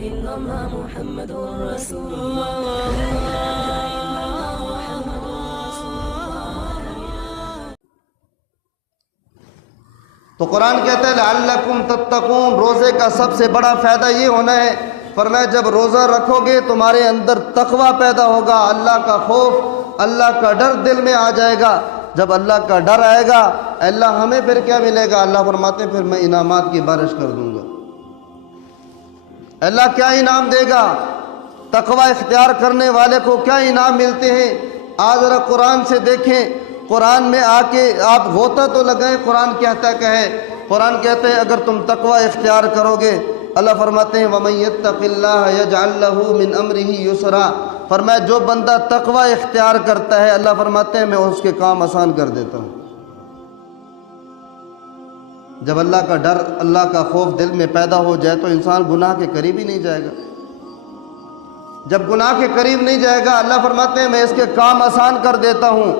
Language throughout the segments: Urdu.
إلا الله محمد رسول الله. تو قرآن کہتا ہے لعلکم تتقون، روزے کا سب سے بڑا فائدہ یہ ہونا ہے، فرمایا جب روزہ رکھو گے تمہارے اندر تقوی پیدا ہوگا، اللہ کا خوف، اللہ کا ڈر دل میں آ جائے گا۔ جب اللہ کا ڈر آئے گا، اللہ ہمیں پھر کیا ملے گا؟ اللہ فرماتے ہیں پھر میں انعامات کی بارش کر دوں گا۔ اللہ کیا انعام دے گا؟ تقوی اختیار کرنے والے کو کیا انعام ملتے ہیں؟ آج ذرا قرآن سے دیکھیں، قرآن میں آ کے آپ غوطہ تو لگائیں، قرآن کہتا کیا ہے؟ قرآن کہتے ہیں اگر تم تقوی اختیار کرو گے، اللہ فرماتے ہیں وَمَن يَتَّقِ اللَّهَ يَجْعَل لَّهُ مِنْ أَمْرِهِ يُسْرًا، فرمایا جو بندہ تقوی اختیار کرتا ہے اللہ فرماتے ہیں میں اس کے کام آسان کر دیتا ہوں۔ جب اللہ کا ڈر، اللہ کا خوف دل میں پیدا ہو جائے تو انسان گناہ کے قریب ہی نہیں جائے گا۔ جب گناہ کے قریب نہیں جائے گا اللہ فرماتے ہیں میں اس کے کام آسان کر دیتا ہوں،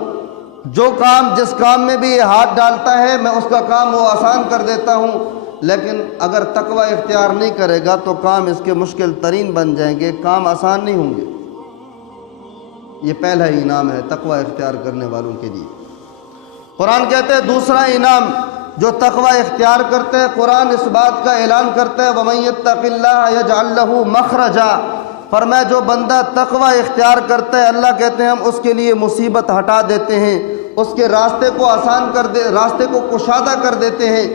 جو کام جس کام میں بھی یہ ہاتھ ڈالتا ہے میں اس کا کام وہ آسان کر دیتا ہوں۔ لیکن اگر تقوی اختیار نہیں کرے گا تو کام اس کے مشکل ترین بن جائیں گے، کام آسان نہیں ہوں گے۔ یہ پہلا انعام ہے تقوی اختیار کرنے والوں کے لیے۔ قرآن کہتے ہیں دوسرا انعام جو تقوی اختیار کرتے ہیں، قرآن اس بات کا اعلان کرتا ہے وَمَن يَتَّقِ اللَّهَ يَجْعَل لَّهُ مَخْرَجًا، فرمایا جو بندہ تقوی اختیار کرتا ہے اللہ کہتے ہیں ہم اس کے لیے مصیبت ہٹا دیتے ہیں، اس کے راستے کو آسان کر دے، راستے کو کشادہ کر دیتے ہیں۔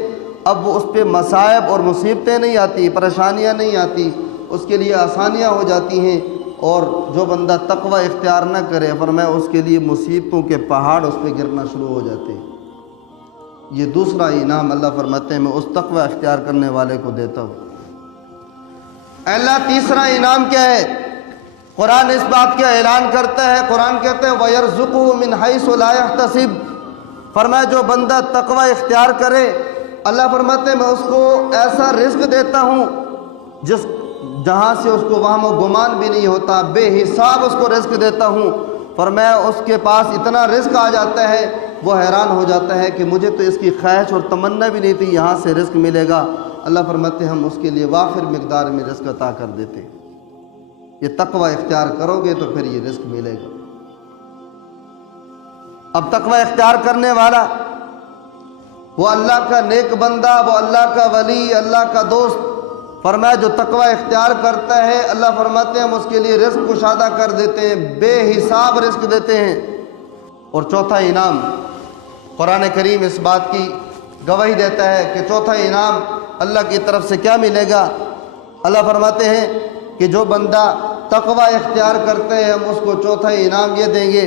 اب وہ اس پہ مصائب اور مصیبتیں نہیں آتی، پریشانیاں نہیں آتی، اس کے لیے آسانیاں ہو جاتی ہیں۔ اور جو بندہ تقوی اختیار نہ کرے فرمایا اس کے لیے مصیبتوں کے پہاڑ اس پہ گرنا شروع ہو جاتے ہیں۔ یہ دوسرا انعام اللہ فرماتے ہیں میں اس تقوی اختیار کرنے والے کو دیتا ہوں۔ اللہ تیسرا انعام کیا ہے؟ قرآن اس بات کا اعلان کرتا ہے، قرآن کہتے ہیں وَيَرْزُقُهُ مِنْ حَيْثُ لَا يَحْتَسِبُ، فرمایا جو بندہ تقوی اختیار کرے اللہ فرماتے ہیں میں اس کو ایسا رزق دیتا ہوں جہاں سے اس کو وہم و گمان بھی نہیں ہوتا، بے حساب اس کو رزق دیتا ہوں۔ فرمایا اس کے پاس اتنا رزق آ جاتا ہے وہ حیران ہو جاتا ہے کہ مجھے تو اس کی خواہش اور تمنا بھی نہیں تھی یہاں سے رزق ملے گا۔ اللہ فرماتے ہیں ہم اس کے لیے وافر مقدار میں رزق عطا کر دیتے ہیں۔ یہ تقوی اختیار کرو گے تو پھر یہ رزق ملے گا۔ اب تقوی اختیار کرنے والا وہ اللہ کا نیک بندہ، وہ اللہ کا ولی، اللہ کا دوست، فرمایا جو تقوی اختیار کرتا ہے اللہ فرماتے ہیں ہم اس کے لیے رزق کشادہ کر دیتے ہیں، بے حساب رزق دیتے ہیں۔ اور چوتھا انعام قرآن کریم اس بات کی گواہی دیتا ہے کہ چوتھا انعام اللہ کی طرف سے کیا ملے گا؟ اللہ فرماتے ہیں کہ جو بندہ تقوی اختیار کرتے ہیں ہم اس کو چوتھا انعام یہ دیں گے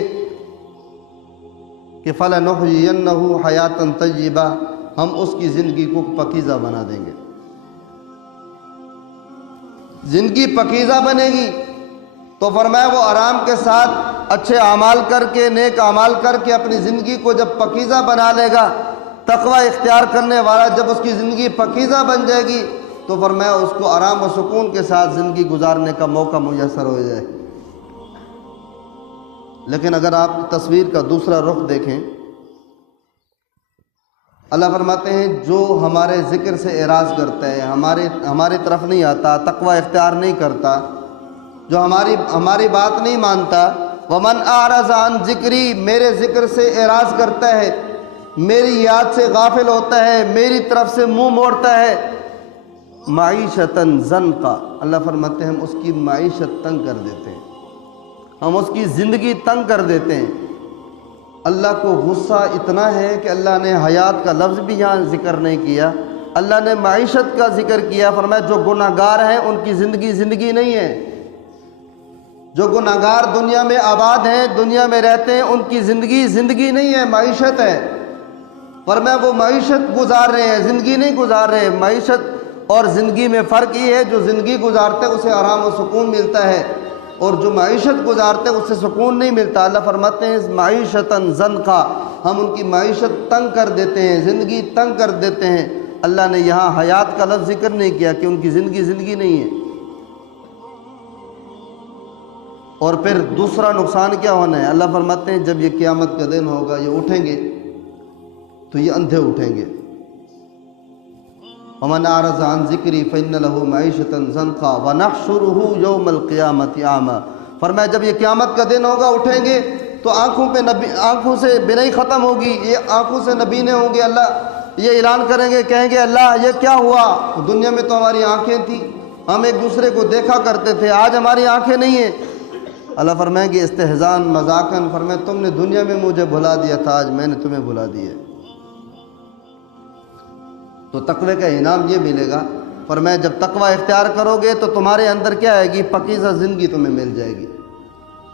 کہ فَلَنُحْيِيَنَّهُ حَيَاتًا طَيِّبَةً، ہم اس کی زندگی کو پاکیزہ بنا دیں گے۔ زندگی پاکیزہ بنے گی تو فرمایا وہ آرام کے ساتھ اچھے اعمال کر کے، نیک اعمال کر کے اپنی زندگی کو جب پاکیزہ بنا لے گا، تقوی اختیار کرنے والا جب اس کی زندگی پاکیزہ بن جائے گی تو فرمایا اس کو آرام و سکون کے ساتھ زندگی گزارنے کا موقع میسر ہو جائے۔ لیکن اگر آپ تصویر کا دوسرا رخ دیکھیں، اللہ فرماتے ہیں جو ہمارے ذکر سے اعراض کرتا ہے، ہماری طرف نہیں آتا، تقوی اختیار نہیں کرتا، جو ہماری بات نہیں مانتا، وَمَنْ أَعْرَضَ عَنْ ذِكْرِي، میرے ذکر سے اعراض کرتا ہے، میری یاد سے غافل ہوتا ہے، میری طرف سے منہ موڑتا ہے، معیشتاً ضنقا، اللہ فرماتے ہیں ہم اس کی معیشت تنگ کر دیتے ہیں، ہم اس کی زندگی تنگ کر دیتے ہیں۔ اللہ کو غصہ اتنا ہے کہ اللہ نے حیات کا لفظ بھی یہاں ذکر نہیں کیا، اللہ نے معیشت کا ذکر کیا۔ فرمایا جو گناہ گار ہیں ان کی زندگی نہیں ہے، جو گناہ گار دنیا میں آباد ہیں، دنیا میں رہتے ہیں، ان کی زندگی نہیں ہے، معیشت ہے۔ فرمایا وہ معیشت گزار رہے ہیں، زندگی نہیں گزار رہے۔ معیشت اور زندگی میں فرق یہ ہے جو زندگی گزارتے ہیں اسے آرام و سکون ملتا ہے، اور جو معیشت گزارتے ہیں اس سے سکون نہیں ملتا۔ اللہ فرماتے ہیں معیشتاً ضنقا، ہم ان کی معیشت تنگ کر دیتے ہیں، زندگی تنگ کر دیتے ہیں۔ اللہ نے یہاں حیات کا لفظ ذکر نہیں کیا کہ ان کی زندگی نہیں ہے۔ اور پھر دوسرا نقصان کیا ہونا ہے؟ اللہ فرماتے ہیں جب یہ قیامت کا دن ہوگا، یہ اٹھیں گے تو یہ اندھے اٹھیں گے، ومن اعرض عن ذکری فإن له معیشۃ ضنکا ونحشرہ یوم القیامۃ اعمی۔ فرمایا جب یہ قیامت کا دن ہوگا، اٹھیں گے تو آنکھوں سے بینائی ختم ہوگی، یہ آنکھوں سے نبینے ہوں گے۔ اللہ یہ اعلان کریں گے، کہیں گے اللہ یہ کیا ہوا؟ دنیا میں تو ہماری آنکھیں تھیں، ہم ایک دوسرے کو دیکھا کرتے تھے، آج ہماری آنکھیں نہیں ہیں۔ اللہ فرمائیں گے استہزاءً مذاقاً، فرمائے تم نے دنیا میں مجھے بھلا دیا تھا، آج میں نے تمہیں بھلا دیا۔ تو تقوی کا انعام یہ ملے گا۔ فرمایا جب تقوی اختیار کرو گے تو تمہارے اندر کیا آئے گی؟ پاکیزہ زندگی تمہیں مل جائے گی۔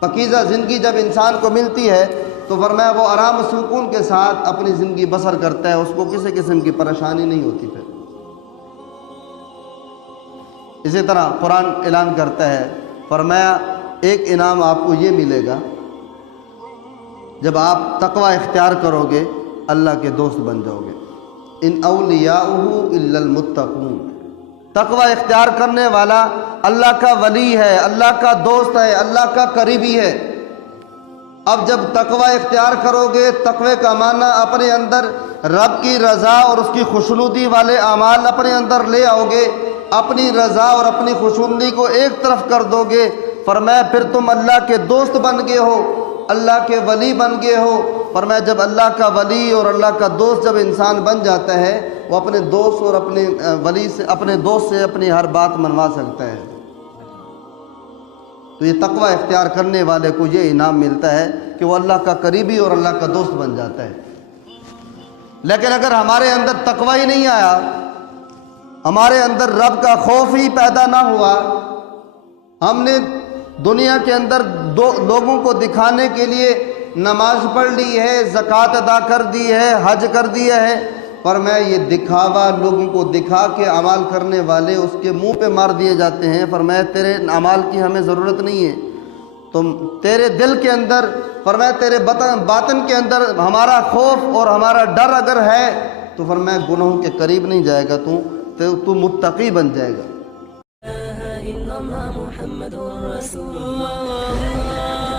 پاکیزہ زندگی جب انسان کو ملتی ہے تو فرمایا وہ آرام و سکون کے ساتھ اپنی زندگی بسر کرتا ہے، اس کو کسی قسم کی پریشانی نہیں ہوتی۔ پھر اسی طرح قرآن اعلان کرتا ہے، فرمایا ایک انعام آپ کو یہ ملے گا، جب آپ تقوی اختیار کرو گے اللہ کے دوست بن جاؤ گے۔ ان اولیاؤہ الا المتقون، تقوی اختیار کرنے والا اللہ کا ولی ہے، اللہ کا دوست ہے، اللہ کا قریبی ہے۔ اب جب تقوی اختیار کرو گے، تقوی کا معنی اپنے اندر رب کی رضا اور اس کی خوشنودی والے اعمال اپنے اندر لے آؤ گے، اپنی رضا اور اپنی خوشنودی کو ایک طرف کر دو گے۔ فرمایا پھر تم اللہ کے دوست بن گئے ہو، اللہ کے ولی بن گئے ہو۔ فرمایا جب اللہ کا ولی اور اللہ کا دوست جب انسان بن جاتا ہے، وہ اپنے دوست اور اپنے ولی سے، اپنے دوست سے اپنی ہر بات منوا سکتا ہے۔ تو یہ تقوی اختیار کرنے والے کو یہ انعام ملتا ہے کہ وہ اللہ کا قریبی اور اللہ کا دوست بن جاتا ہے۔ لیکن اگر ہمارے اندر تقوی ہی نہیں آیا، ہمارے اندر رب کا خوف ہی پیدا نہ ہوا، ہم نے دنیا کے اندر لوگوں کو دکھانے کے لیے نماز پڑھ لی ہے، زکوٰۃ ادا کر دی ہے، حج کر دیا ہے، پر میں یہ دکھاوا لوگوں کو دکھا کے اعمال کرنے والے اس کے منہ پہ مار دیے جاتے ہیں۔ فرمایا تیرے اعمال کی ہمیں ضرورت نہیں ہے، تم تیرے دل کے اندر، فرمایا تیرے باطن کے اندر ہمارا خوف اور ہمارا ڈر اگر ہے تو فرمایا گناہوں کے قریب نہیں جائے گا، تو متقی بن جائے گا۔ محمد رسول اللہ۔